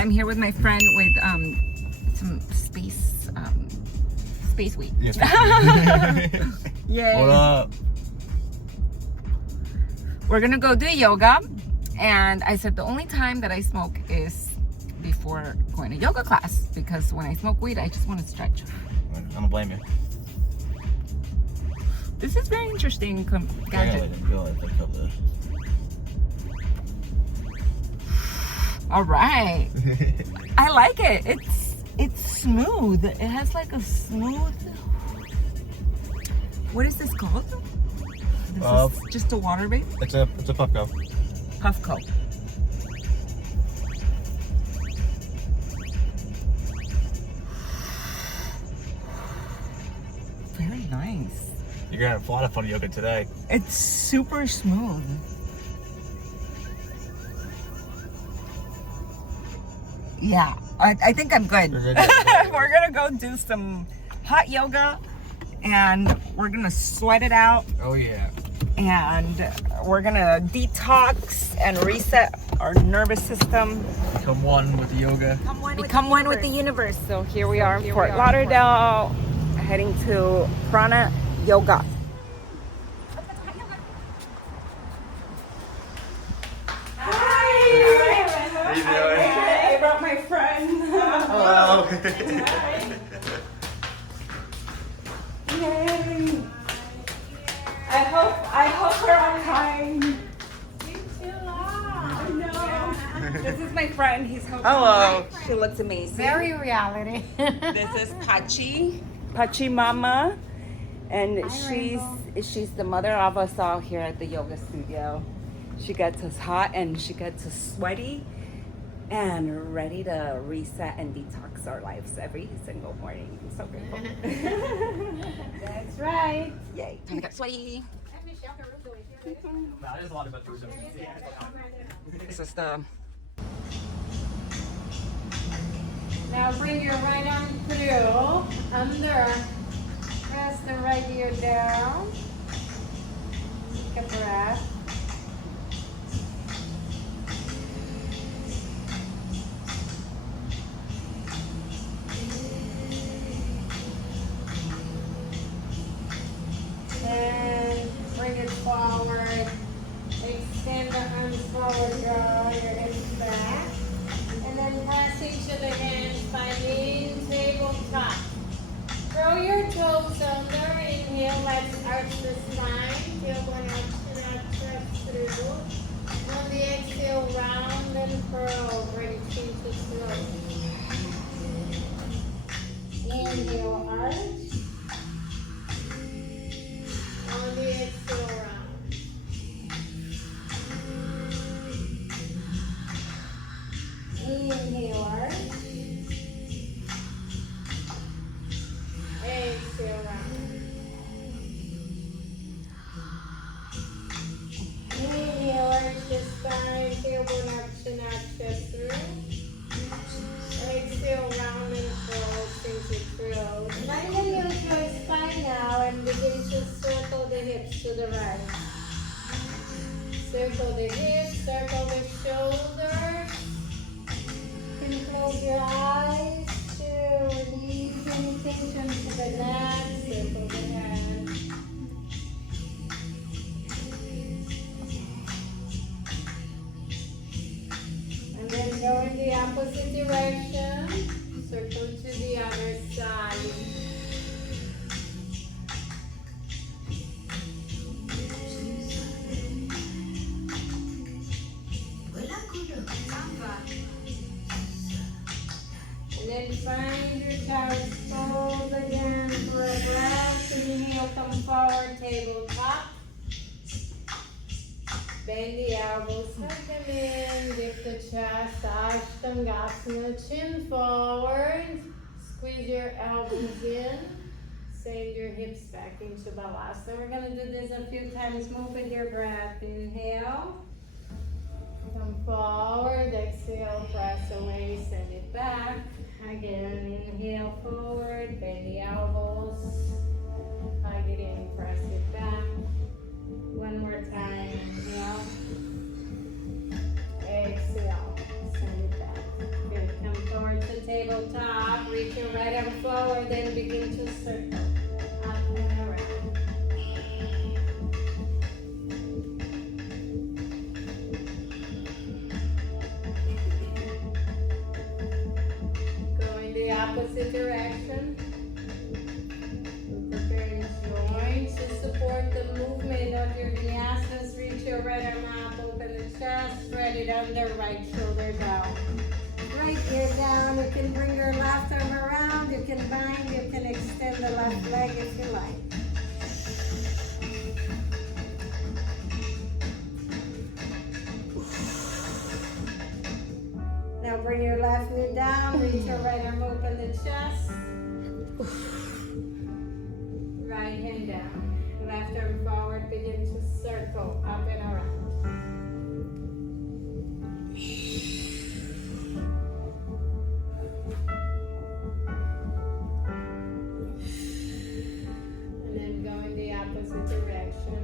I'm here with my friend with some space weed. Yes. Yay. Hold up. We're gonna go do yoga, and I said the only time that I smoke is before going to yoga class, because when I smoke weed, I just want to stretch. I don't blame you. This is very interesting gadget. All right. I like it. It's smooth. It has like a smooth. What is this called? This is just a water base. It's a Puffco. Puffco. Very nice. You're gonna have a lot of fun yoga today. It's super smooth. Yeah, I think I'm good. We're gonna go do some hot yoga, and we're gonna sweat it out. Oh yeah. And we're gonna detox and reset our nervous system. Become one with the yoga. Become one with the universe. So here we are in Fort Lauderdale, heading to Prana Yoga. How you doing? I brought my friend. Hello. Yay! I hope we're on time. I know. This is my friend. He's home. Hello. She looks amazing. Very reality. This is Pachi Mama, and Hi, she's the mother of us all here at the yoga studio. She gets us hot and she gets us sweaty and ready to reset and detox our lives every single morning. I'm so grateful. That's right. Yay. Time to get sweaty. This is the... Now bring your right arm through, under. Press the right ear down. Take a breath. And bring it forward. Extend the arms forward, draw your hips back. And then pass each of the hands by lean tabletop. Throw your toes under. Inhale, let's arch the spine. Feel one arch and press through. On the exhale, round and curl. Ready to slow. Inhale, arch. On the exhale, round. Inhale, arch. Exhale, round. Inhale, arch the spine, tailbone arch and chest through. Exhale, round and fold, sink it through. Finally, use your spine now and begin to circle the hips to the right. Circle the hips, circle the shoulders. You can close your eyes to release any tension to the neck. Circle the head. And then go in the opposite direction. Circle to the other side. And then find your child's pose again for a breath. Inhale, come forward, tabletop. Bend the elbows, tuck them in, dip the chest, Ashtangasana, chin forward. Squeeze your elbows in. Send your hips back into Balasana. We're going to do this a few times. Move with your breath. Inhale. Come forward. Exhale. Press away. Send it back. Again. Inhale forward. Bend the elbows. Hug it in. Press it back. One more time. Inhale. Exhale. Send it back. Good. tabletop. Reach your right arm forward, then begin to circle up and around. Going the opposite direction. Preparing joints to support the movement of your vinyasas. Reach your right arm up, open the chest, spread it under, right shoulder down. Right ear down. You can bring your left arm around. You can bind. You can extend the left leg if you like. Now bring your left knee down. Reach your right arm, open the chest. Right hand down. Left arm forward. Begin to circle up and around. And then go in the opposite direction.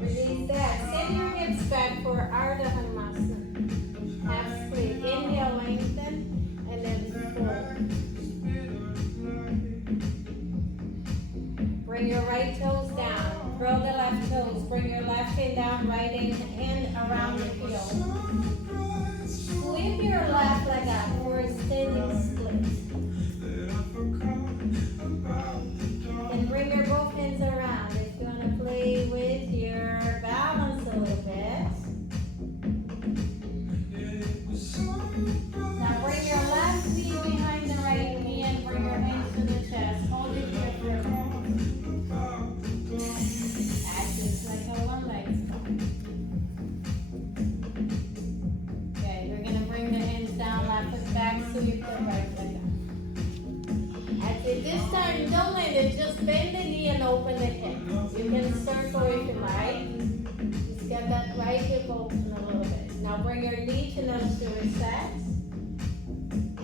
Release that. Send your hips back for Ardha Hamasana. Half split. Inhale, lengthen, and then fold. Bring your right toes down. Curl the left toes. Bring your left hand down, right hand around the heel. Flip your left leg up for a standing split. And bring your both hands around. If you want to play with your balance a little bit. Now bring your left knee behind the right knee and bring your hands to the chest. Hold it here for a moment. Act just like how one leg's going. Okay, we're going to bring the hands down, lap it back, sweep the right leg up. That's it. This time, don't let it. Just bend the knee and open the hip. You can circle if you like. Just get that right hip open a little bit. Now bring your knee to nose to reset.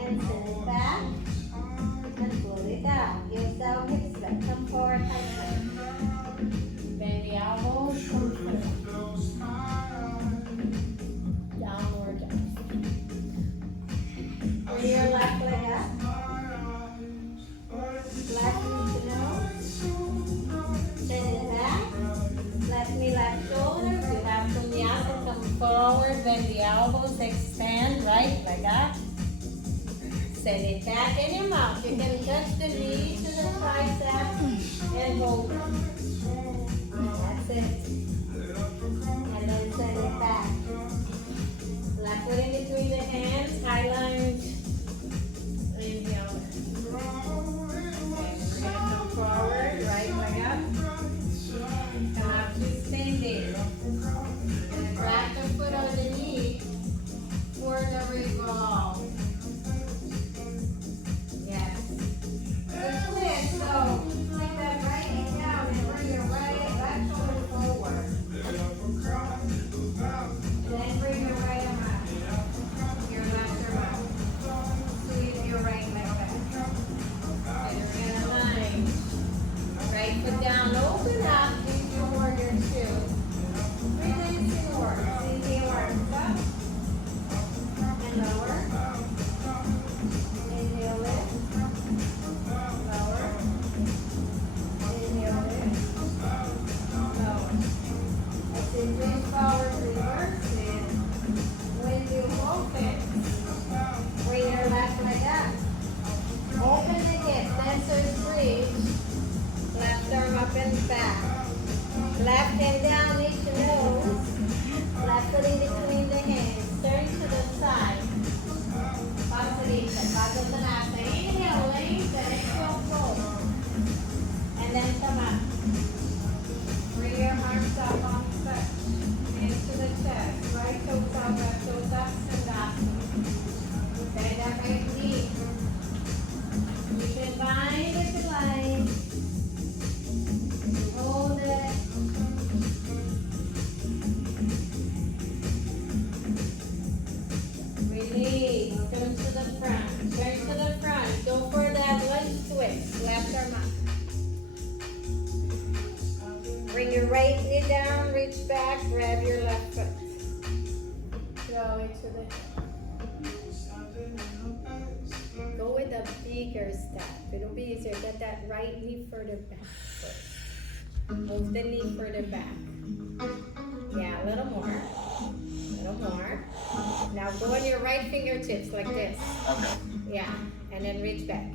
And send it back. And pull it down. Yourself hips back. Come forward, high. Bend the elbows. Come forward. Downward dog. Bring your left leg up. Left knee to nose. Send it back. Left knee, left shoulder. You have vinyasa. Come forward. Bend the elbows. Expand. Right leg up. Send it back in your mouth. You can touch the knee to the tricep and hold it. That's it. And then send it back. Left foot in between the hands. High lunge. Inhale. Okay, we're going to come forward. Right leg up. Come up to standing. And wrap the foot underneath for the revolve. So, take that right hand down and bring your left shoulder forward. Then bring your right arm up. Your left arm up. Squeeze your right leg back. And we're going to line. Right foot down, open up into warrior two. Releasing work. Inhale, arms up. And lower. Inhale, lift. Bring forward, reverse it. When you open, bring your left leg up. Open the hip, dancer's reach. Left arm up and back. Left hand down, each nose. Left foot in between the hands. Turn to the side. Pasarita, Padottanasana. Inhale, lengthen, exhale, fold. And then come up. Bring your arms up on the stretch. Hands to the chest. Right toes out, left toes up, Sandasana. Bend that right knee. You can bind if you like. Hold it. Bring your right knee down, reach back, grab your left foot. Throw it to the Go with a bigger step. It'll be easier. Get that right knee further back first. Move the knee further back. Yeah, a little more. A little more. Now go on your right fingertips like this. Okay. Yeah, and then reach back.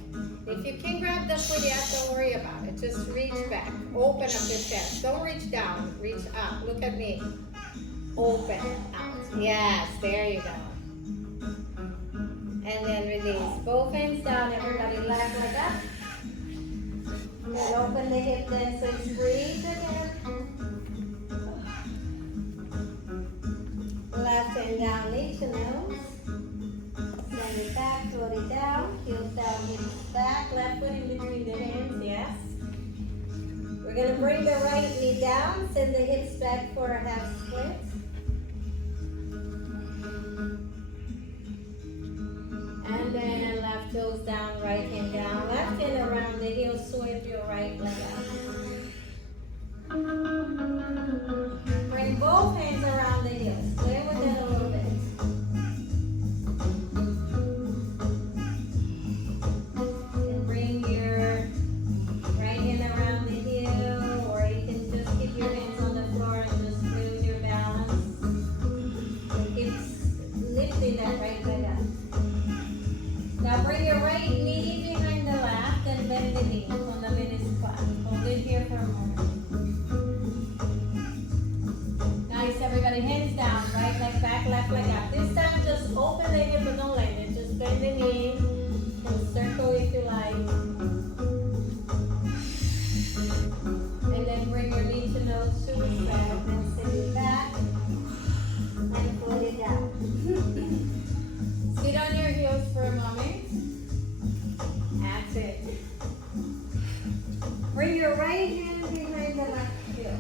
If you can grab the foot, don't worry about it. Just reach back. Open up the chest. Don't reach down. Reach up. Look at me. Open out. Yes, there you go. And then release. Both hands down. Everybody left like that. Then open the hip then. So breathe again. Left hand down. Lift the nose. Send it back, float it down, heels down, hips back, left foot in between the hands, yes. We're going to bring the right knee down, send the hips back for a half split. And then left toes down, right hand down, left hand around the heel, sweep your right leg up. Bring both hands around the heels, play with it a little bit. That right leg up. Now bring your right knee behind the left and bend the knee on the mini squat. Hold it here for a moment. Nice, everybody, hands down, right leg back, left leg up. This time just open the hip but don't land it. Just bend the knee and circle if you like. And then bring your knee to nose to the side, then send it back and float it down. Sit on your heels for a moment. That's it. Bring your right hand behind the left heel.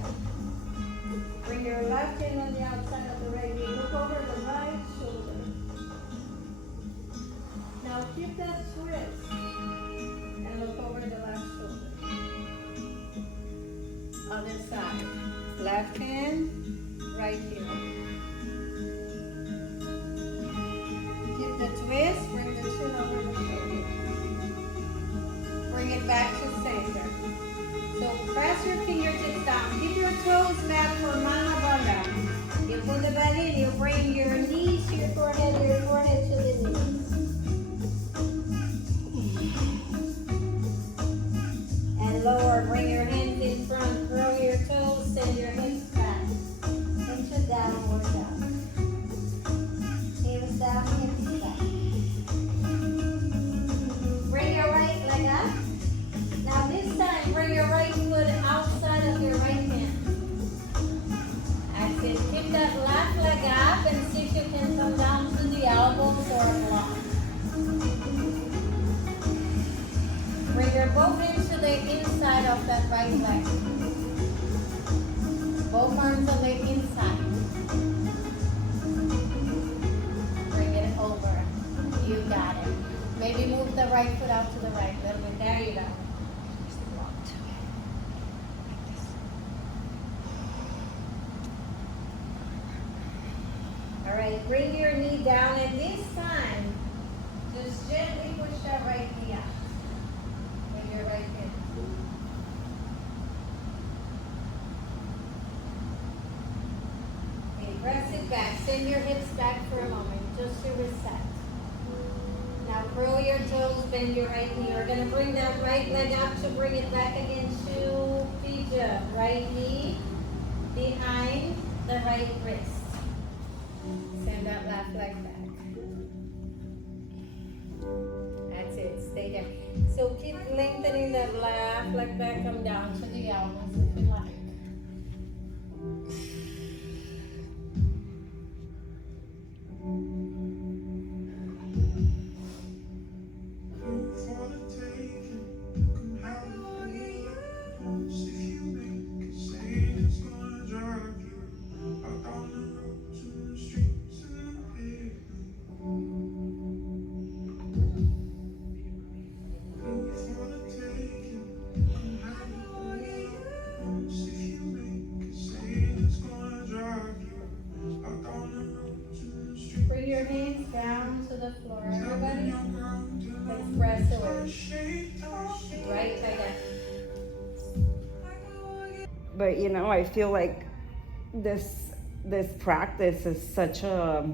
Bring your left hand on the outside of the right knee. Look over the right shoulder. Now keep that twist. And look over the left shoulder. Other side. Left hand, right heel. The twist, bring the chin over the shoulder. Bring it back to center. So press your fingertips down. Keep your toes mapped for Mala Bandha. You put the belly in, you bring your knees to your forehead to the knees. And lower, bring your hands in front, curl your toes, send your hips back into downward dog. Heels down, hips back. Bring your right leg up. Now this time, bring your right foot outside of your right hand. That's it. Keep that left leg up and see if you can come down to the elbows or block. Bring your both hands to the inside of that right leg. Both arms on the inside. Over. You got it. Maybe move the right foot out to the right a little bit. There you go. All right, bring your knee down, and this time, just gently push that right knee out with your right hand. Okay, press it back. Send your hips back for a moment. Just to reset. Now curl your toes, bend your right knee. We're going to bring that right leg up to bring it back again to pija. Right knee behind the right wrist. Send that left leg back. That's it. Stay there. So keep lengthening that left leg back. Come down to the elbows if you like. But you know, I feel like this practice is such a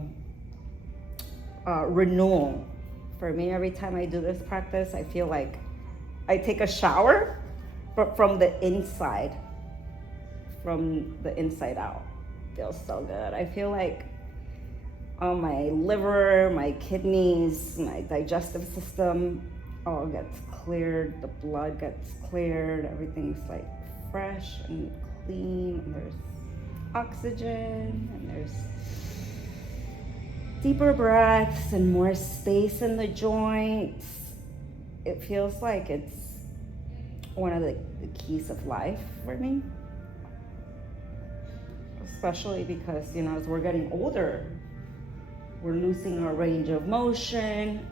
renewal for me. Every time I do this practice, I feel like I take a shower, but from the inside out. Feels so good. I feel like my liver, my kidneys, my digestive system all gets cleared, the blood gets cleared, everything's like fresh and clean, and there's oxygen, and there's deeper breaths and more space in the joints. It feels like it's one of the keys of life for me. Especially because, you know, as we're getting older, we're losing our range of motion,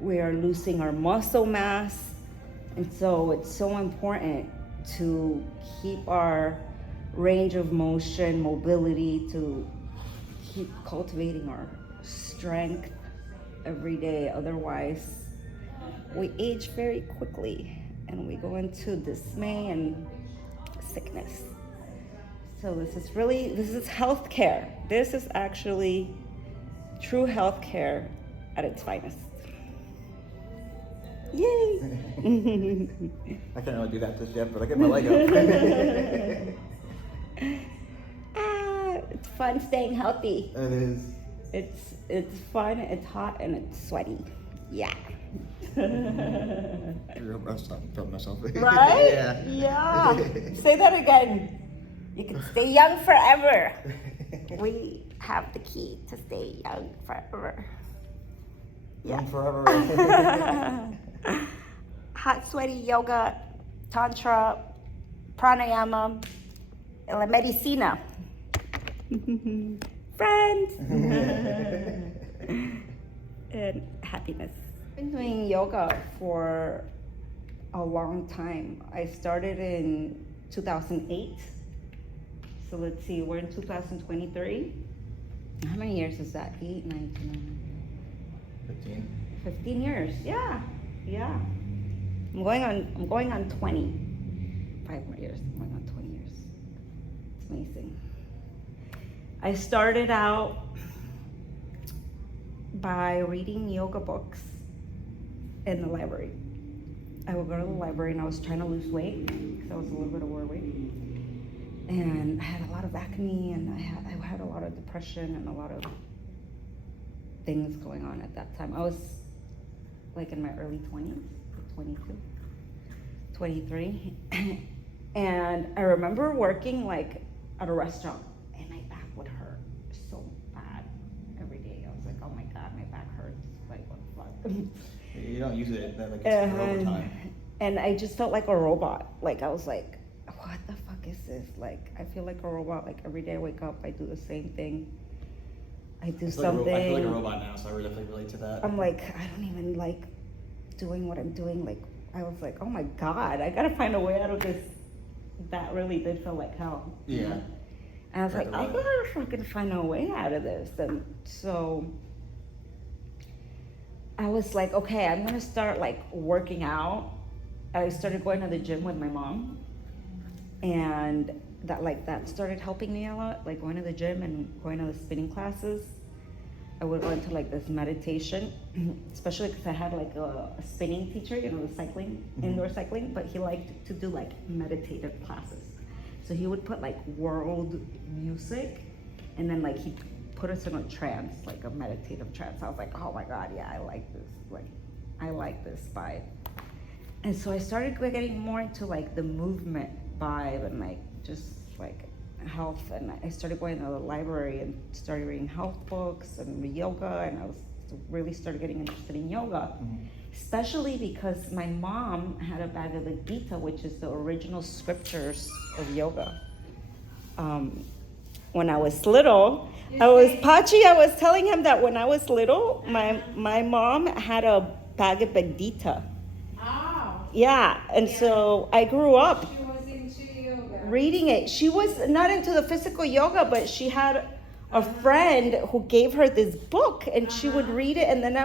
we are losing our muscle mass. And so it's so important to keep our range of motion, mobility, to keep cultivating our strength every day. Otherwise, we age very quickly and we go into dismay and sickness. So this is healthcare. This is actually true healthcare at its finest. Yay! I can't really do that just yet, but I get my leg up. It's fun staying healthy. It is. It's fun, it's hot, and it's sweaty. Yeah. I'm stopping filming myself. Right? Yeah. Yeah. Say that again. You can stay young forever. We have the key to stay young forever. Young forever. Hot, sweaty yoga, tantra, pranayama, la medicina. Friends. And happiness. I've been doing yoga for a long time. I started in 2008. So let's see, we're in 2023. How many years is that? 8, 9, 10, 15. 15 years. Yeah. I'm going on 20. 5 more years. I'm going on 20 years. It's amazing. I started out by reading yoga books in the library. I would go to the library and I was trying to lose weight because I was a little bit overweight. And I had a lot of acne, and I had a lot of depression and a lot of things going on at that time. I was like in my early 20s, 22, 23. And I remember working like at a restaurant, and my back would hurt so bad every day. I was like, oh my God, my back hurts. Like, what the fuck? You don't use it that like it's for overtime. And I just felt like a robot. Like, I was like, what the fuck is this? Like, I feel like a robot. Like, every day I wake up, I do the same thing. I do something. I feel like a robot now, so I really relate to that. I'm like, I don't even like doing what I'm doing. Like, I was like, oh my God, I gotta find a way out of this. That really did feel like hell. Yeah. And I was like, I gotta fucking find a way out of this. And so I was like, okay, I'm gonna start like working out. I started going to the gym with my mom. And that started helping me a lot, like going to the gym and going to the spinning classes. I would go into like this meditation, especially because I had like a spinning teacher, you know, the cycling, indoor cycling, but he liked to do like meditative classes. So he would put like world music, and then like he put us in a trance, like a meditative trance. I was like, oh my God, yeah, I like this. Like, I like this vibe. And so I started getting more into like the movement vibe and like just like health, and I started going to the library and started reading health books and yoga, and I was really started getting interested in yoga, especially because my mom had a Bhagavad Gita, which is the original scriptures of yoga. When I was little, I was telling him that when I was little, my mom had a Bhagavad Gita. Yeah, and so I grew up reading it. She was not into the physical yoga, but she had a friend who gave her this book, and she would read it, and then I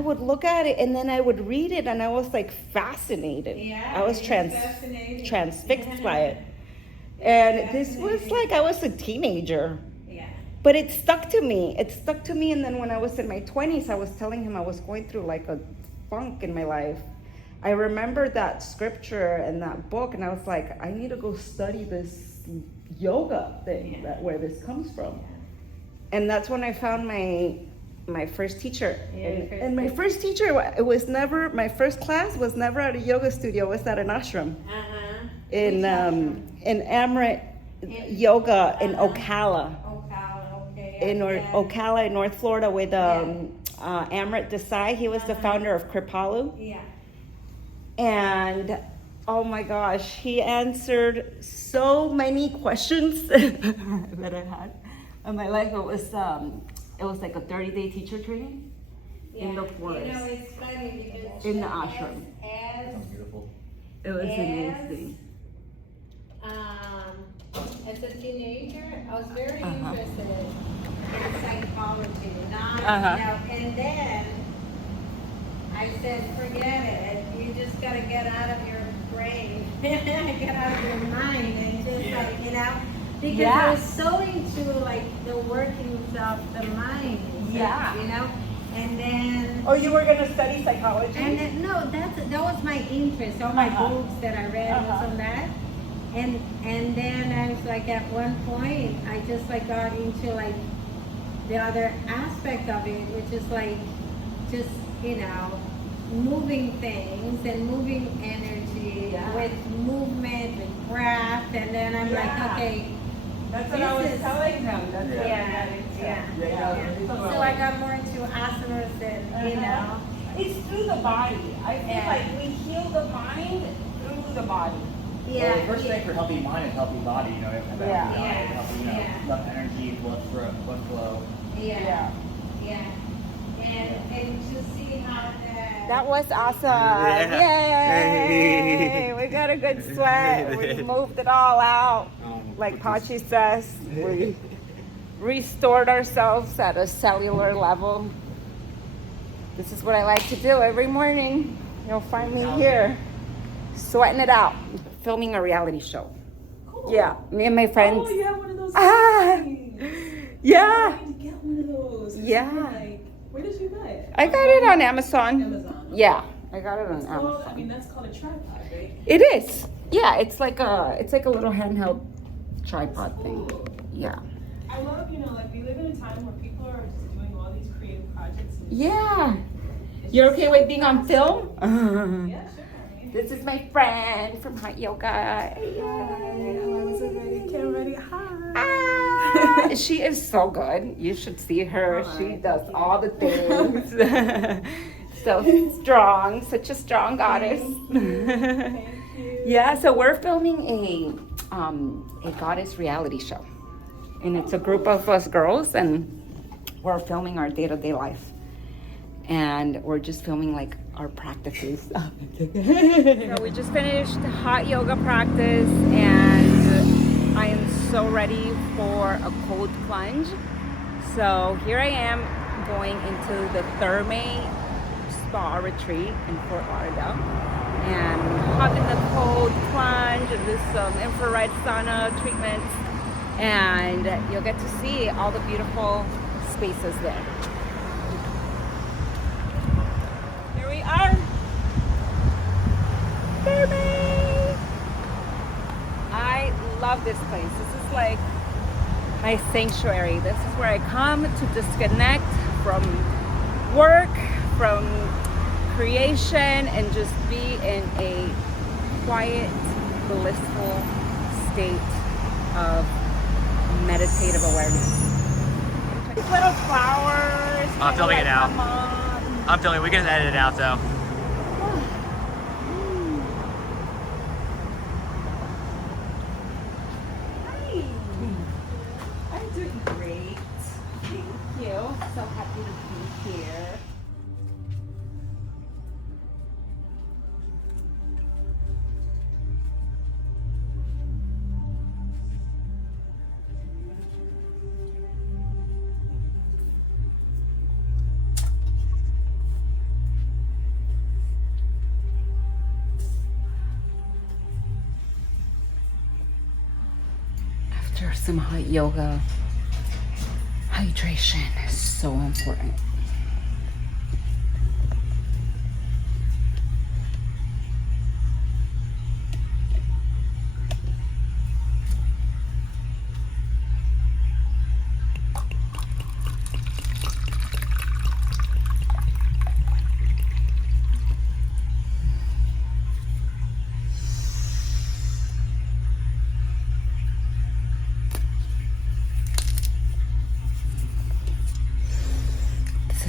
would look at it, and then I would read it, and I was like fascinated. Yeah, I was transfixed by it. And this was like I was a teenager. Yeah. But it stuck to me. It stuck to me. And then when I was in my 20s, I was telling him I was going through like a funk in my life. I remembered that scripture and that book, and I was like, I need to go study this yoga thing, where this comes from. And that's when I found my first teacher. And my first teacher, it was never, my first class was never at a yoga studio. It was at an ashram. In Amrit Yoga in Ocala. In Ocala, in North Florida, with Amrit Desai. He was the founder of Kripalu. Yeah. And oh my gosh, he answered so many questions that I had in my life. It was like a 30-day teacher training in the forest. You know, it's funny because in the ashram. Beautiful. It was amazing. As a teenager, I was very interested in psychology. Not, and then I said, forget it. You just gotta get out of your brain, get out of your mind, and just because I was so into like the workings of the mind. And then. Oh, you were gonna study psychology? And then, no, that was my interest. All my books that I read was on that. And then I was like, at one point, I just like got into like the other aspect of it, which is like just, moving things and moving energy with movement and breath. And then I'm like, okay. That's what I was telling him. That's what I got into. So I got more into asanas and, It's through the body. I feel like we heal the mind through the body. Well, the first thing for healthy mind is healthy body, healthy diet, healthy, enough energy, blood flow. And to see how that was awesome. Yay! We got a good sweat. We moved it all out. Like Pachi says, we restored ourselves at a cellular level. This is what I like to do every morning. You'll find me here, sweating it out, filming a reality show. Cool. Yeah, me and my friends. Oh, you have one of those things. Yeah. I need to get one of those. Yeah. Like, where did you buy it? I got it on Amazon. Amazon. Okay. Yeah, I got it on Amazon. I mean, that's called a tripod, right? It is. Yeah, it's like a little handheld tripod thing. Yeah. I love, like we live in a time where people are just doing all these creative projects. Yeah. You're okay with being on film? Yeah, sure. This is my friend from Hot Yoga. She is so good. You should see her. She does all the things. So strong, such a strong goddess. Thank you. Yeah, so we're filming a goddess reality show. And it's a group of us girls, and we're filming our day-to-day life. And we're just filming like our practices. So we just finished hot yoga practice, and I am so ready for a cold plunge. So here I am going into the Therme Spa retreat in Fort Lauderdale, and hopping the cold plunge and do some infrared sauna treatments, and you'll get to see all the beautiful spaces there. Here we are. Therme! I love this place. This is like my sanctuary. This is where I come to disconnect from work, from creation, and just be in a quiet, blissful state of meditative awareness. These little flowers. I'm filming it now. Come on. I'm filming. We can edit it out though. Hi. I'm doing great. Thank you. So happy to be here. after some hot yoga, hydration is so important.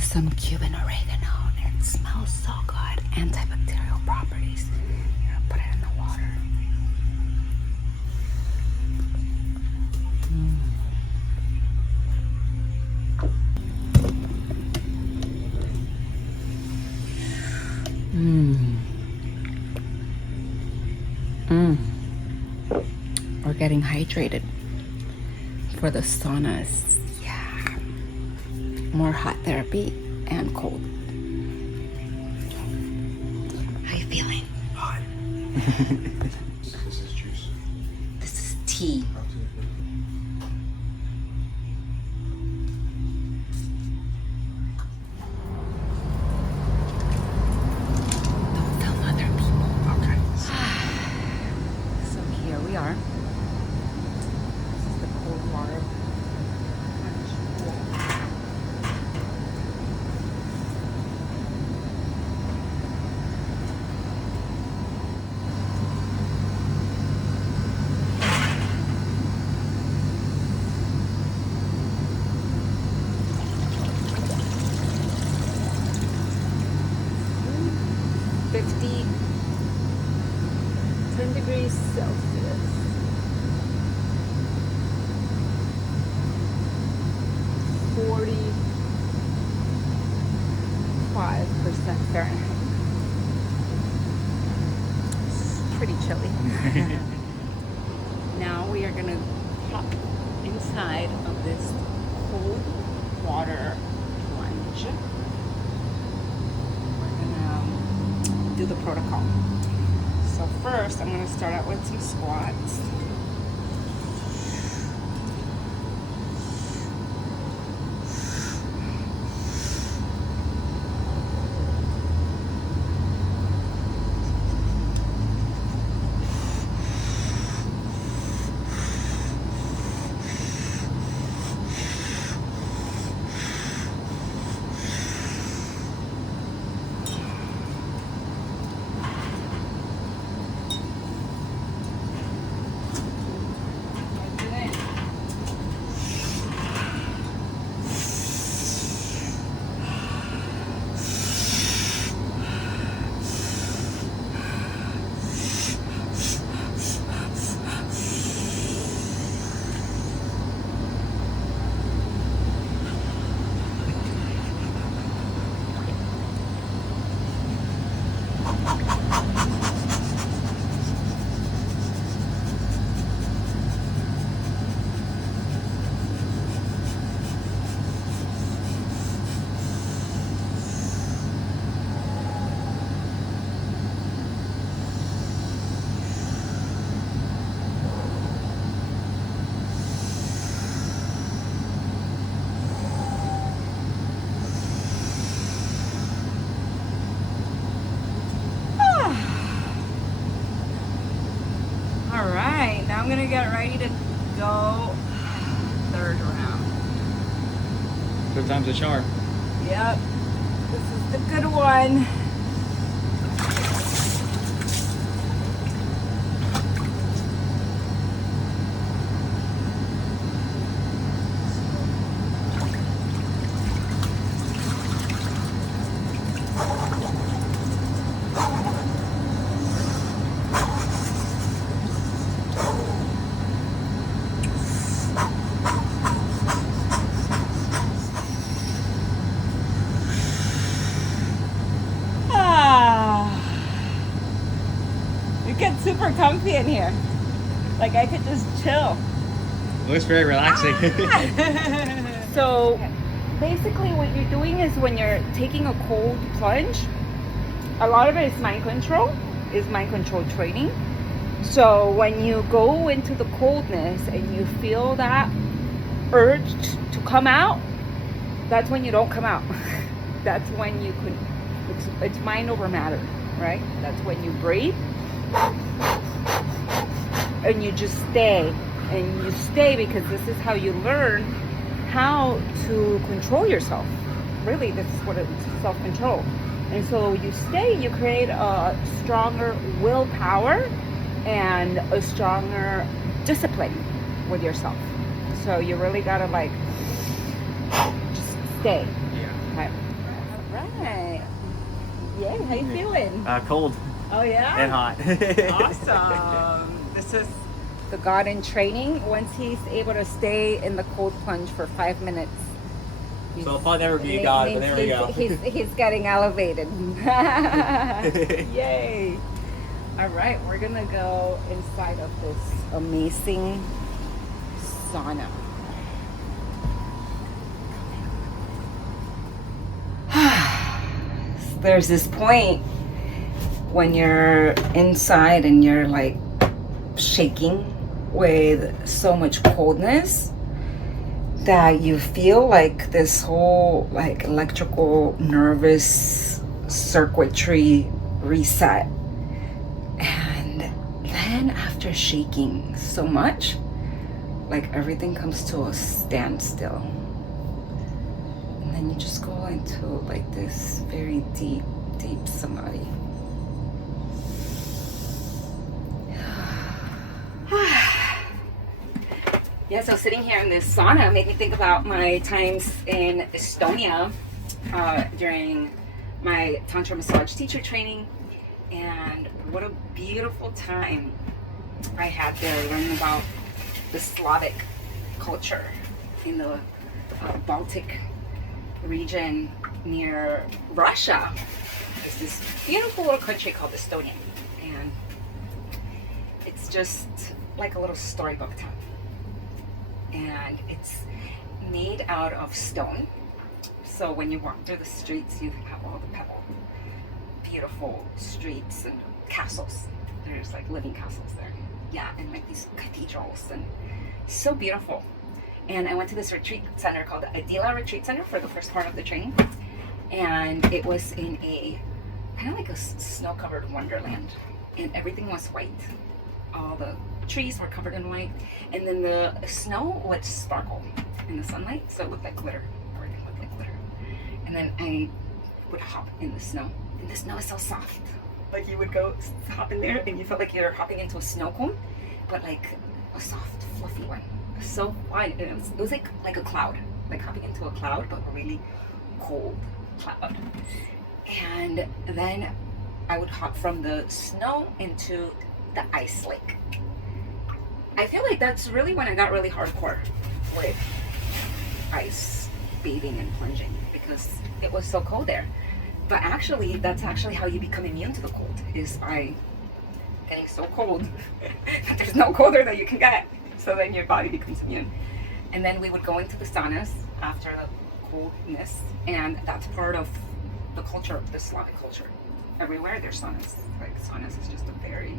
Some Cuban oregano, and it smells so good. Antibacterial properties. You're gonna put it in the water. We're getting hydrated for the saunas. Yeah. More hot therapy and cold. How you feeling? Hot. This is juice. This is tea. Don't film other people. Okay. So here we are. This is the cold water. Celsius. 45% Fahrenheit. It's pretty chilly. Now we are gonna hop inside of this cold water plunge. We're gonna do the protocol. So first, I'm going to start out with some squats. I'm gonna get ready to go third round. Third time's a charm. Yep, this is the good one. Super comfy in here. Like I could just chill. Looks very relaxing. So basically what you're doing is when you're taking a cold plunge, a lot of it is mind control training. So when you go into the coldness and you feel that urge to come out, that's when you don't come out. That's when you could, it's mind over matter, right? That's when you breathe and you just stay. And you stay because this is how you learn how to control yourself. Really, this is what it's, self-control. And so you stay, you create a stronger willpower and a stronger discipline with yourself. So you really gotta like just stay. Yeah. Okay. All right. Yay, how you feeling? Cold Oh yeah? and hot. Awesome. This is the God in training. Once he's able to stay in the cold plunge for 5 minutes. So I'll probably never be a god, but there we go. He's getting elevated. Yay. All right, we're gonna go inside of this amazing sauna. There's this point when you're inside and you're like shaking with so much coldness that you feel like this whole like electrical nervous circuitry reset. And then after shaking so much, like everything comes to a standstill. And then you just go into like this very deep, deep samadhi. Yeah, so sitting here in this sauna made me think about my times in Estonia during my Tantra massage teacher training, and what a beautiful time I had there learning about the Slavic culture in the Baltic region near Russia. There's this beautiful little country called Estonia, and it's just like a little storybook town. And it's made out of stone. So when you walk through the streets, you have all the pebble, beautiful streets and castles. There's like living castles there. Yeah, and like these cathedrals, and so beautiful. And I went to this retreat center called the Adila Retreat Center for the first part of the training. And it was in a kind of like a snow-covered wonderland. And everything was white. All the trees were covered in white, and then the snow would sparkle in the sunlight, so it looked like glitter. Everything looked like glitter. And then I would hop in the snow, and the snow is so soft. Like you would go hop in there, and you felt like you're hopping into a snow cone, but like a soft, fluffy one. So fun. And it was like a cloud, like hopping into a cloud, but a really cold cloud. And then I would hop from the snow into the ice lake. I feel like that's really when I got really hardcore with ice bathing and plunging, because it was so cold there. But actually, that's actually how you become immune to the cold, is by getting so cold that there's no colder that you can get. So then your body becomes immune. And then we would go into the saunas after the coldness, and that's part of the culture, the Slavic culture. Everywhere there's saunas. Like saunas is just a very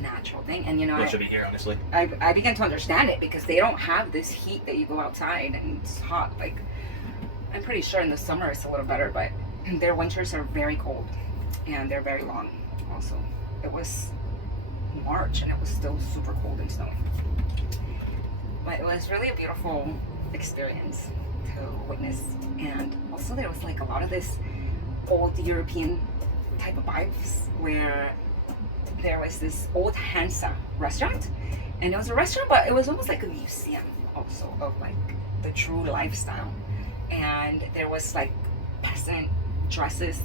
natural thing. And you know, It should be here, honestly. I began to understand it, because they don't have this heat that you go outside and it's hot. Like, I'm pretty sure in the summer it's a little better, but their winters are very cold and they're very long also. It was March and it was still super cold and snowy. But it was really a beautiful experience to witness. And also there was like a lot of this old European type of vibes, where there was this old Hansa restaurant, and it was a restaurant, but it was almost like a museum also of like the true lifestyle. And there was like peasant dresses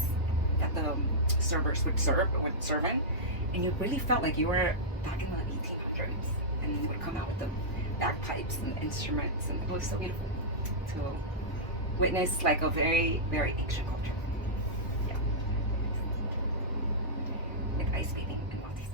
that the servers would serve in, and you really felt like you were back in the 1800s, and you would come out with the bagpipes and the instruments, and it was so beautiful to witness like a very, very ancient culture. Yeah. With ice bathing and all these.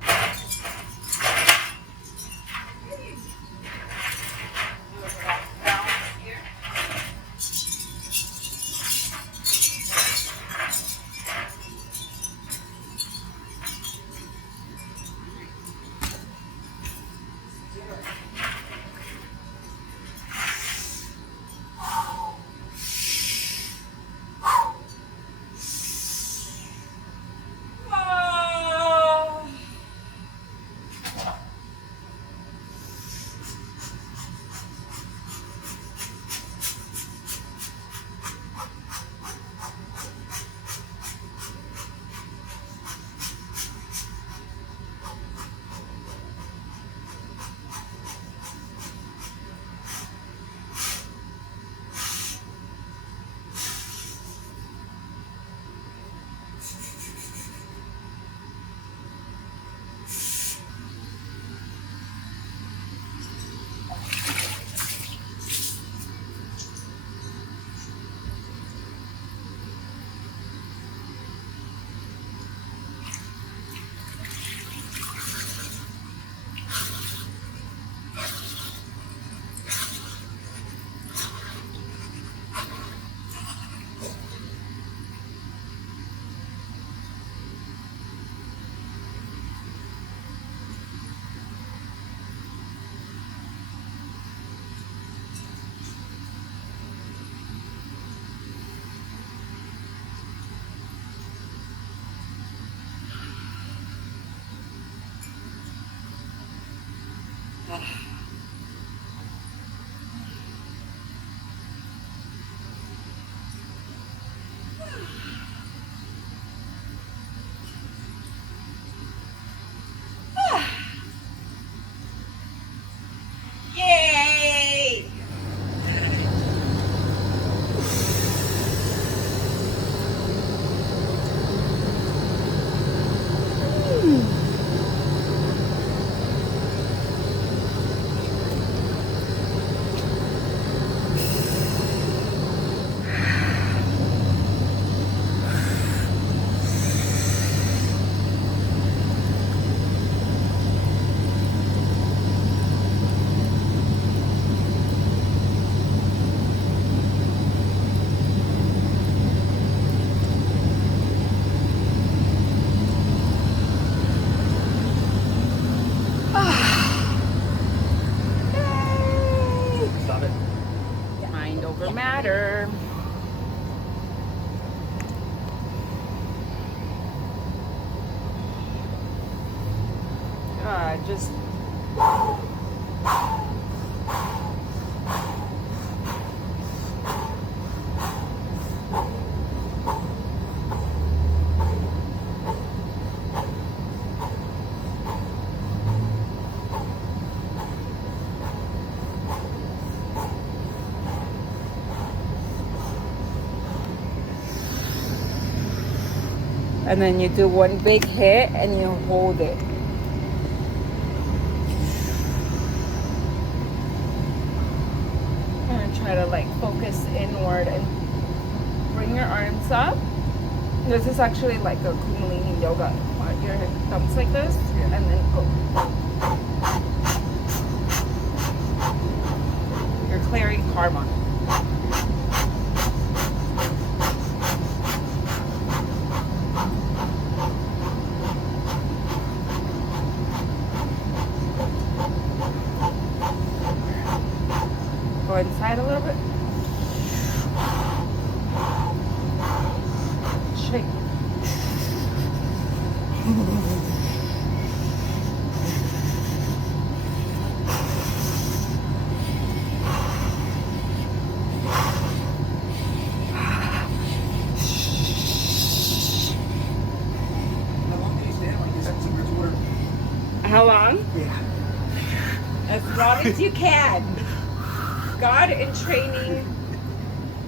matter. Just and then you do one big hit and you hold it. And try to like focus inward and bring your arms up. This is actually like a Kundalini yoga. Want your thumbs like this and then go. You're clearing karma. Go inside a little bit. Shake. How long do you stand like this? That's a good word. How long? Yeah. As long as you can. God in training.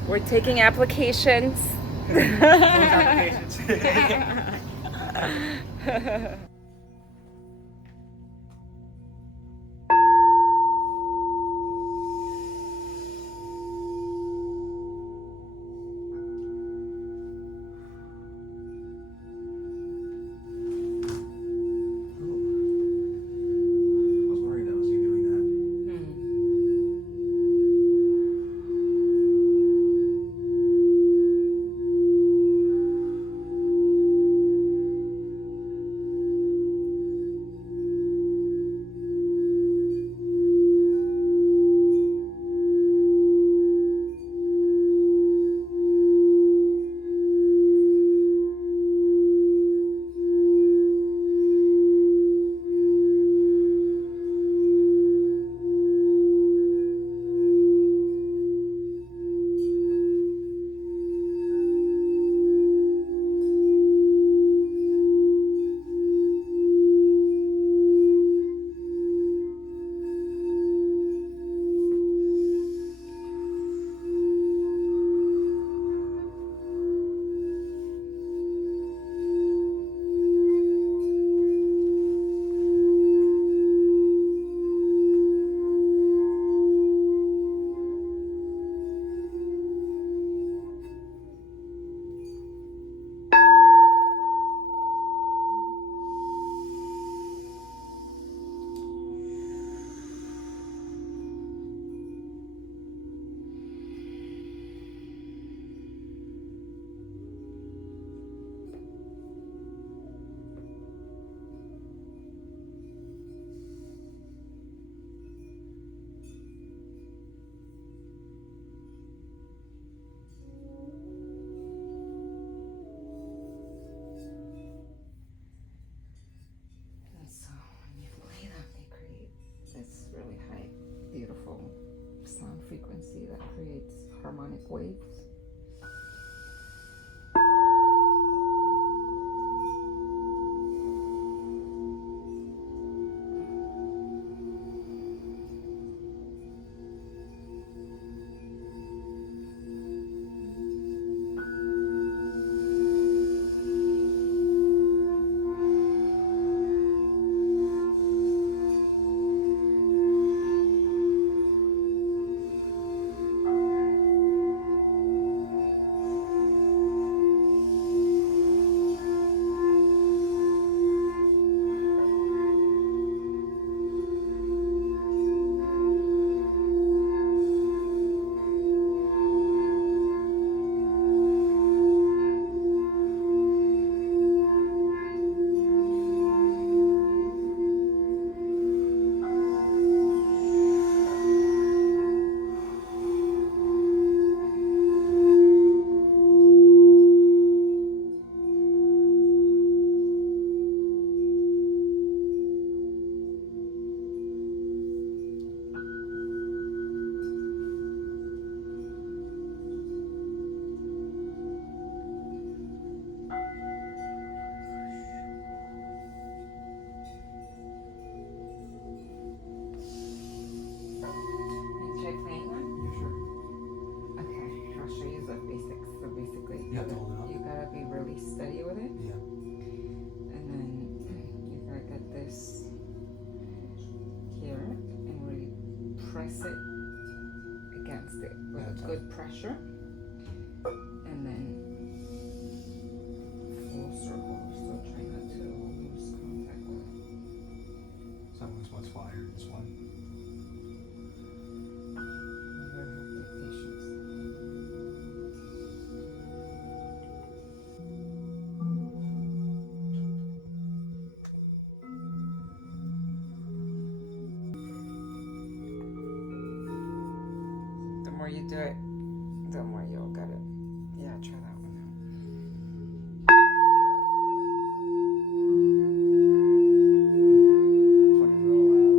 We're taking applications. Applications. I was worried that was you doing that. And so when you play them, they create this really high, beautiful sound frequency that creates harmonic waves. press it against it with a good pressure. And then full circle. So try not to lose contact with it. So what's fire? This one. You gotta have the patience. The more you do it, the more you'll get it. Yeah, try that one out. Fucking real loud.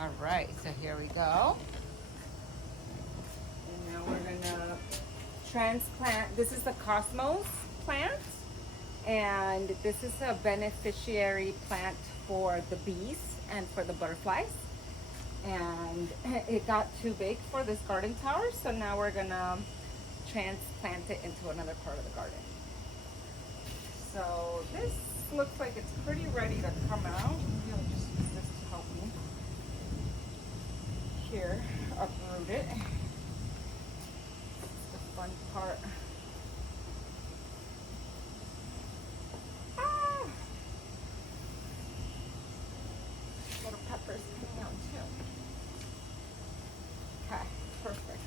All right, so here we go. And now we're gonna transplant. This is the cosmos plant, and this is a beneficiary plant for the bees and for the butterflies. And it got too big for this garden tower, so now we're gonna transplant it into another part of the garden. So this looks like it's pretty ready to come out. Maybe I'll just use this to help me. Here, uproot it. This is the fun part. Ah! Little peppers coming out too. Okay, perfect.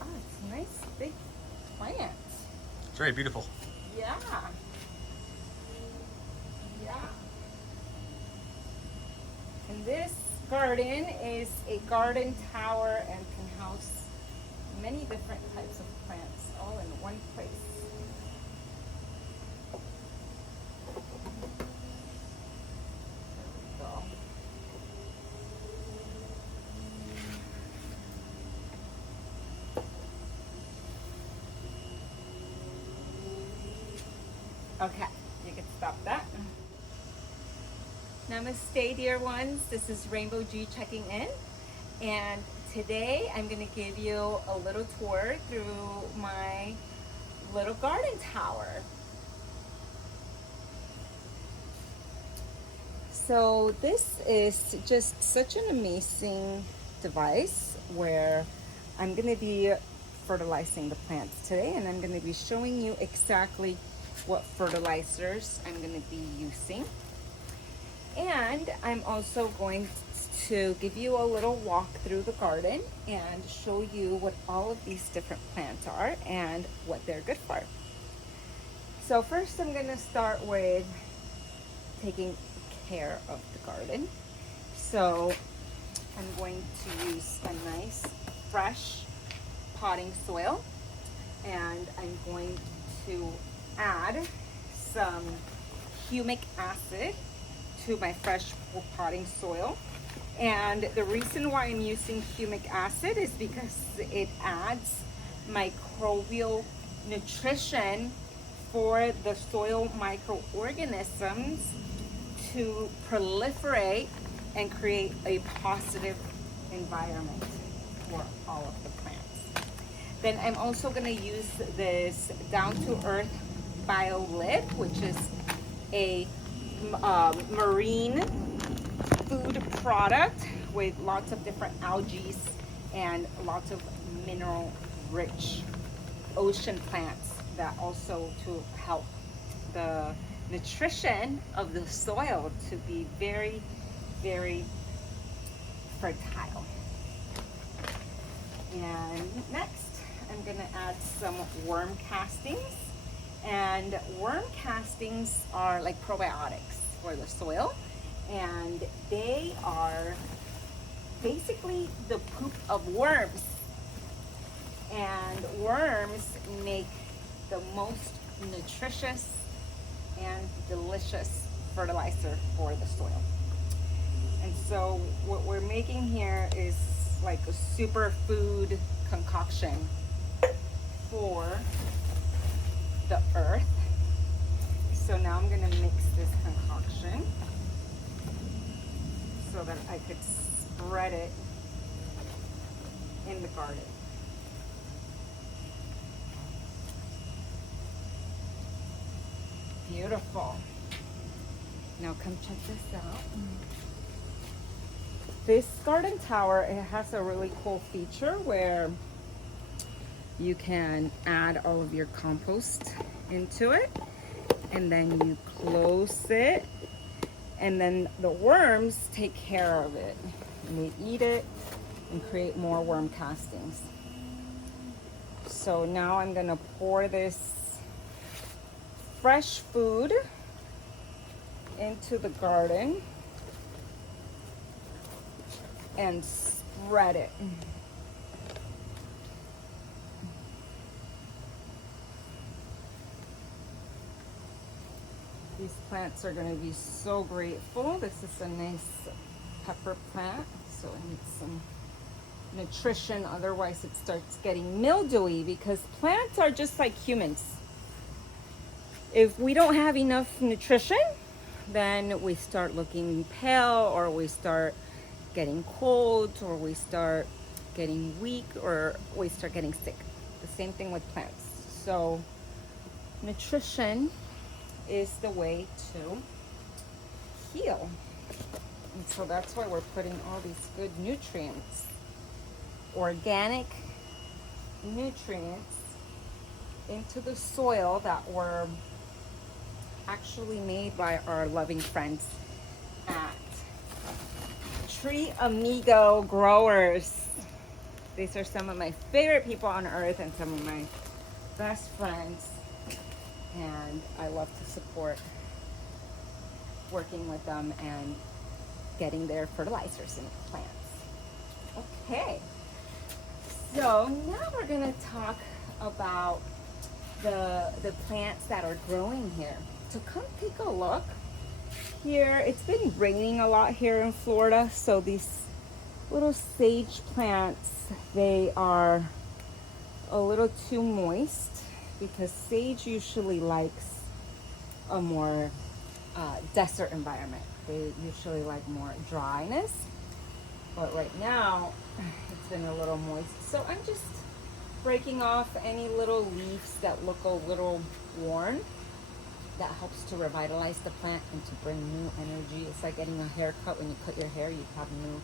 Oh, it's a nice big plant. It's very beautiful. Yeah. Yeah. And this garden is a garden tower and can house many different types of plants all in one place. There we go. Okay, you can stop that. Namaste, dear ones. This is Rainbow G checking in. And today I'm going to give you a little tour through my little garden tower. So this is just such an amazing device where I'm going to be fertilizing the plants today, and I'm going to be showing you exactly what fertilizers I'm going to be using. And I'm also going to give you a little walk through the garden and show you what all of these different plants are and what they're good for. So first I'm going to start with taking care of the garden. So I'm going to use a nice fresh potting soil, and I'm going to add some humic acid to my fresh potting soil. And the reason why I'm using humic acid is because it adds microbial nutrition for the soil microorganisms to proliferate and create a positive environment for all of the plants. Then I'm also going to use this down-to-earth bio lid, which is a marine food product with lots of different algae and lots of mineral rich ocean plants that also to help the nutrition of the soil to be very, very fertile. And next I'm going to add some worm castings. And worm castings are like probiotics for the soil, and they are basically the poop of worms. And worms make the most nutritious and delicious fertilizer for the soil. And so what we're making here is like a superfood concoction for the earth. So now I'm going to mix this concoction so that I could spread it in the garden. Beautiful. Now come check this out. This garden tower, it has a really cool feature where you can add all of your compost into it, and then you close it, and then the worms take care of it, and they eat it and create more worm castings. So now I'm gonna pour this fresh food into the garden and spread it. These plants are going to be so grateful. This is a nice pepper plant, so it needs some nutrition, otherwise it starts getting mildewy, because plants are just like humans. If we don't have enough nutrition, then we start looking pale, or we start getting cold, or we start getting weak, or we start getting sick. The same thing with plants. So nutrition is the way to heal. And so that's why we're putting all these good nutrients, organic nutrients, into the soil that were actually made by our loving friends at Tree Amigo Growers. These are some of my favorite people on earth and some of my best friends, and I love to support working with them and getting their fertilizers in plants. Okay, so now we're gonna talk about the plants that are growing here. So come take a look here. It's been raining a lot here in Florida, so these little sage plants, they are a little too moist, because sage usually likes a more desert environment. They usually like more dryness, but right now it's been a little moist. So I'm just breaking off any little leaves that look a little worn, that helps to revitalize the plant and to bring new energy. It's like getting a haircut. When you cut your hair, you have new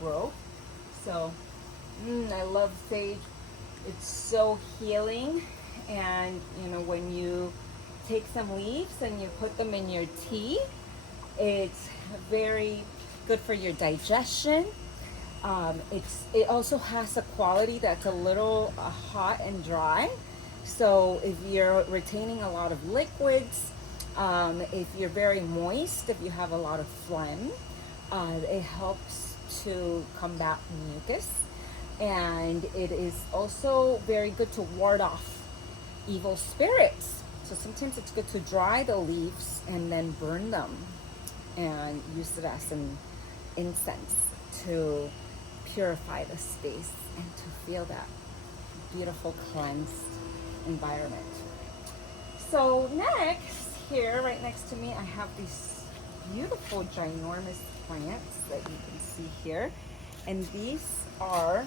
growth. So I love sage. It's so healing. And you know, when you take some leaves and you put them in your tea, it's very good for your digestion. It also has a quality that's a little hot and dry. So if you're retaining a lot of liquids, if you're very moist, if you have a lot of phlegm, it helps to combat mucus. And it is also very good to ward off evil spirits. So sometimes it's good to dry the leaves and then burn them and use it as an incense to purify the space and to feel that beautiful cleansed environment. So next, here right next to me, I have these beautiful ginormous plants that you can see here, and these are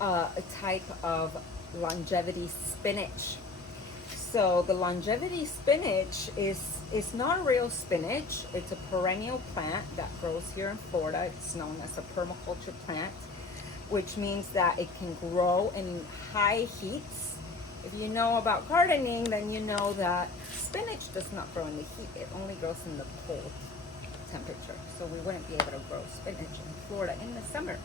a type of longevity spinach. So the longevity spinach is not real spinach. It's a perennial plant that grows here in Florida. It's known as a permaculture plant, which means that it can grow in high heats. If you know about gardening, then you know that spinach does not grow in the heat. It only grows in the cold temperature. So we wouldn't be able to grow spinach in Florida in the summer.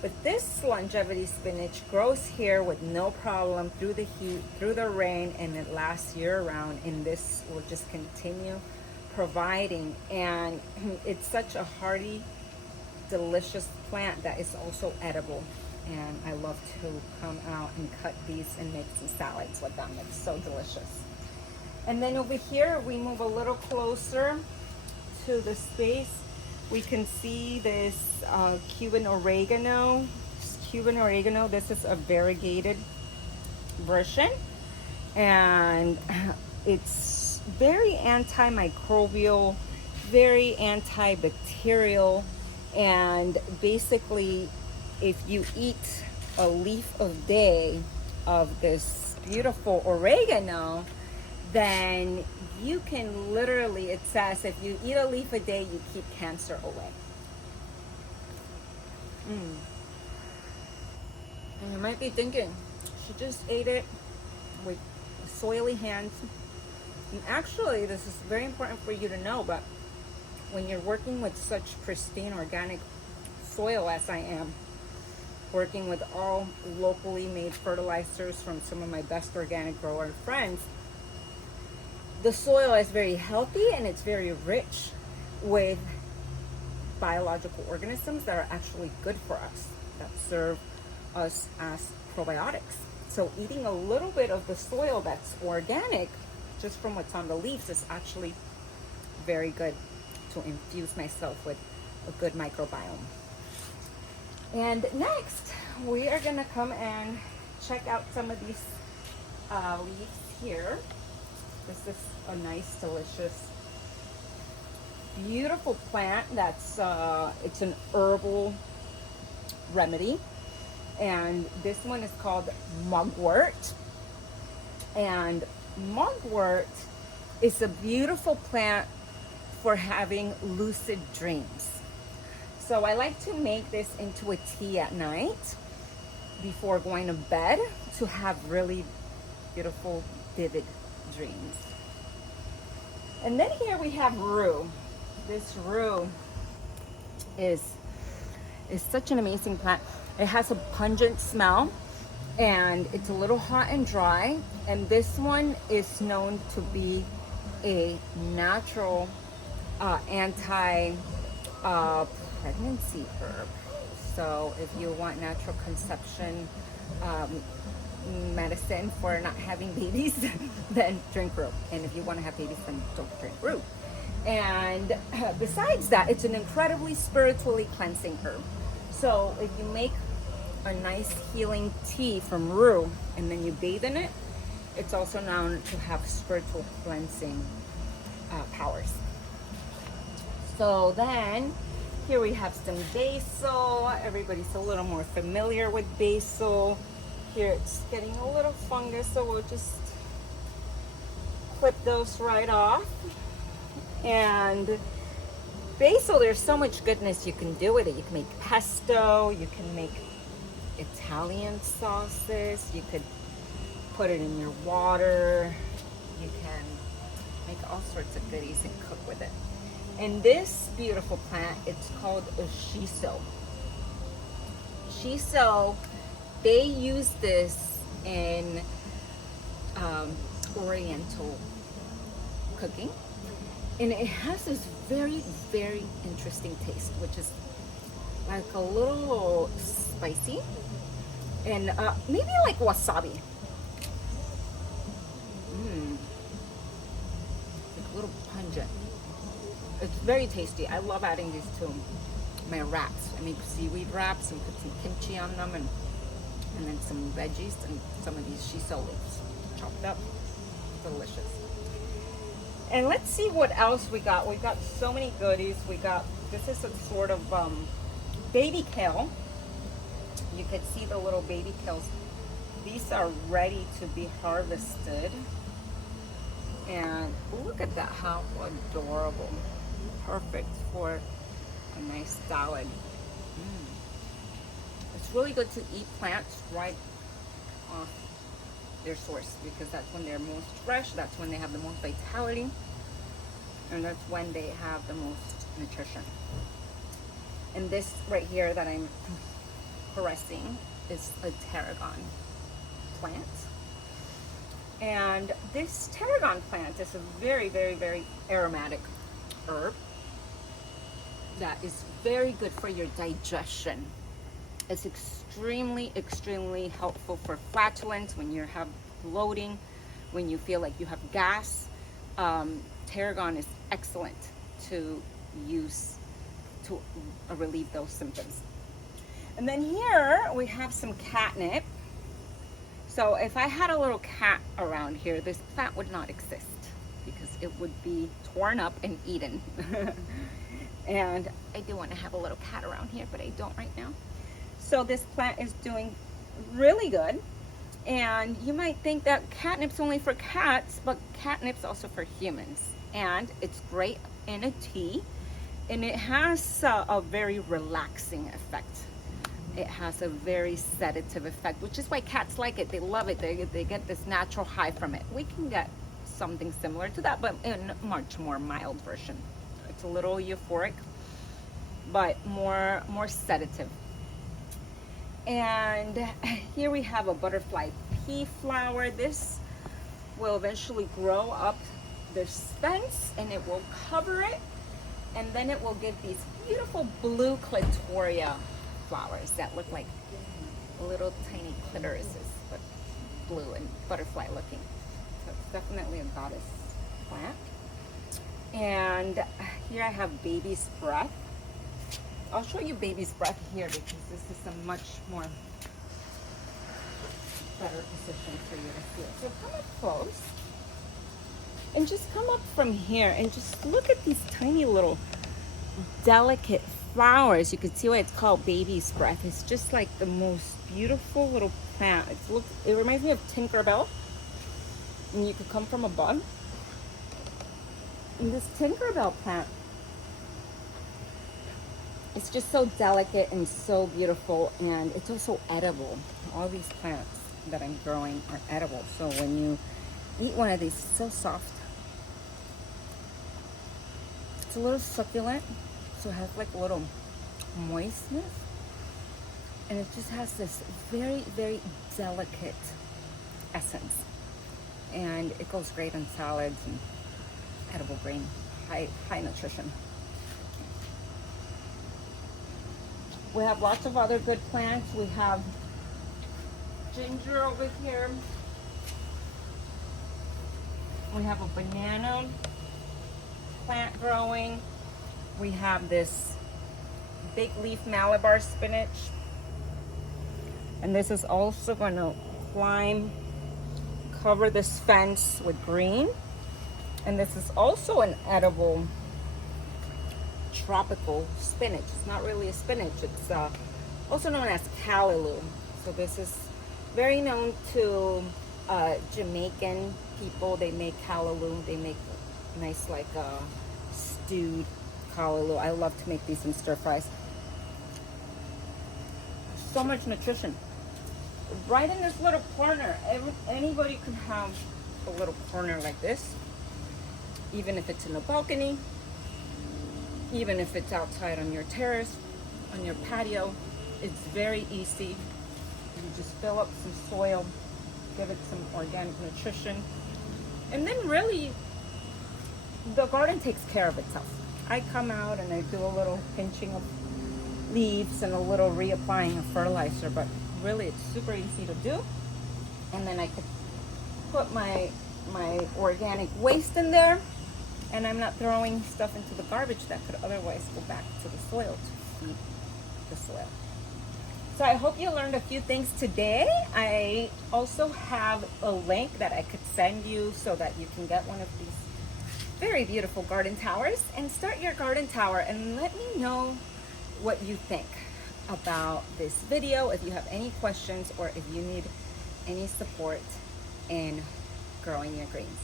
But this longevity spinach grows here with no problem through the heat, through the rain, and it lasts year round. And this will just continue providing. And it's such a hearty, delicious plant that is also edible. And I love to come out and cut these and make some salads with them. It's so delicious. And then over here, we move a little closer to the space. We can see this Cuban oregano. This is a variegated version, and it's very antimicrobial, very antibacterial, and basically, if you eat a leaf a day of this beautiful oregano, then you can literally, it says, if you eat a leaf a day, you keep cancer away. And you might be thinking, she just ate it with soily hands. And actually, this is very important for you to know, but when you're working with such pristine organic soil as I am, working with all locally made fertilizers from some of my best organic grower friends, the soil is very healthy and it's very rich with biological organisms that are actually good for us, that serve us as probiotics. So eating a little bit of the soil that's organic, just from what's on the leaves, is actually very good to infuse myself with a good microbiome. And next, we are gonna come and check out some of these leaves here. This is a nice, delicious, beautiful plant that's, it's an herbal remedy. And this one is called mugwort. And mugwort is a beautiful plant for having lucid dreams. So I like to make this into a tea at night before going to bed to have really beautiful, vivid dreams. And then here we have rue. This rue is such an amazing plant. It has a pungent smell and it's a little hot and dry. And this one is known to be a natural anti-pregnancy herb. So if you want natural conception medicine for not having babies, then drink rue. And if you want to have babies, then don't drink rue. And besides that, it's an incredibly spiritually cleansing herb. So if you make a nice healing tea from rue and then you bathe in it, it's also known to have spiritual cleansing powers. So then here we have some basil. Everybody's a little more familiar with basil. Here it's getting a little fungus, so we'll just clip those right off. And basil, there's so much goodness you can do with it. You can make pesto, you can make Italian sauces, you could put it in your water, you can make all sorts of goodies and cook with it. And this beautiful plant, it's called a shiso. Shiso, they use this in Oriental cooking. And it has this very, very interesting taste, which is like a little spicy and maybe like wasabi. Like a little pungent. It's very tasty. I love adding these to my wraps. I make seaweed wraps and put some kimchi on them and then some veggies and some of these shiso leaves chopped up. Delicious. And let's see what else we got. We've got so many goodies. We got, this is a sort of baby kale. You could see the little baby kales. These are ready to be harvested. And look at that, how adorable. Perfect for a nice salad. It's really good to eat plants right off their source, because that's when they're most fresh, that's when they have the most vitality, and that's when they have the most nutrition. And this right here that I'm caressing is a tarragon plant. And this tarragon plant is a very, very, very aromatic herb that is very good for your digestion. It's extremely, extremely helpful for flatulence, when you have bloating, when you feel like you have gas. Tarragon is excellent to use to relieve those symptoms. And then here we have some catnip. So if I had a little cat around here, this plant would not exist because it would be torn up and eaten. And I do want to have a little cat around here, but I don't right now. So this plant is doing really good. And you might think that catnip's only for cats, but catnip's also for humans. And it's great in a tea. And it has a very relaxing effect. It has a very sedative effect, which is why cats like it. They love it. They get this natural high from it. We can get something similar to that, but in a much more mild version. It's a little euphoric, but more sedative. And here we have a butterfly pea flower. This will eventually grow up this fence and it will cover it, and then it will give these beautiful blue clitoria flowers that look like little tiny clitorises, but blue and butterfly looking. So it's definitely a goddess plant. And here I have baby's breath. I'll show you baby's breath here because this is a much more better position for you to see it. So come up close and just come up from here and just look at these tiny little delicate flowers. You can see why it's called baby's breath. It's just like the most beautiful little plant. It reminds me of Tinkerbell, and you could come from a bug. And this Tinkerbell plant, it's just so delicate and so beautiful, and it's also edible. All these plants that I'm growing are edible. So when you eat one of these, it's so soft. It's a little succulent, so it has like a little moistness, and it just has this very, very delicate essence, and it goes great in salads and edible green, high nutrition. We have lots of other good plants. We have ginger over here. We have a banana plant growing. We have this big leaf Malabar spinach. And this is also going to cover this fence with green. And this is also an edible tropical spinach. It's not really a spinach. It's also known as callaloo. So this is very known to Jamaican people, they make callaloo. They make nice like stewed callaloo. I love to make these in stir fries. So much nutrition right in this little corner. Anybody can have a little corner like this, even if it's in a balcony, even if it's outside on your terrace, on your patio. It's very easy. You just fill up some soil, give it some organic nutrition, and then really the garden takes care of itself. I come out and I do a little pinching of leaves and a little reapplying of fertilizer, but really it's super easy to do. And then I could put my organic waste in there, and I'm not throwing stuff into the garbage that could otherwise go back to the soil to feed the soil. So I hope you learned a few things today. I also have a link that I could send you so that you can get one of these very beautiful garden towers and start your garden tower, and let me know what you think about this video, if you have any questions or if you need any support in growing your greens.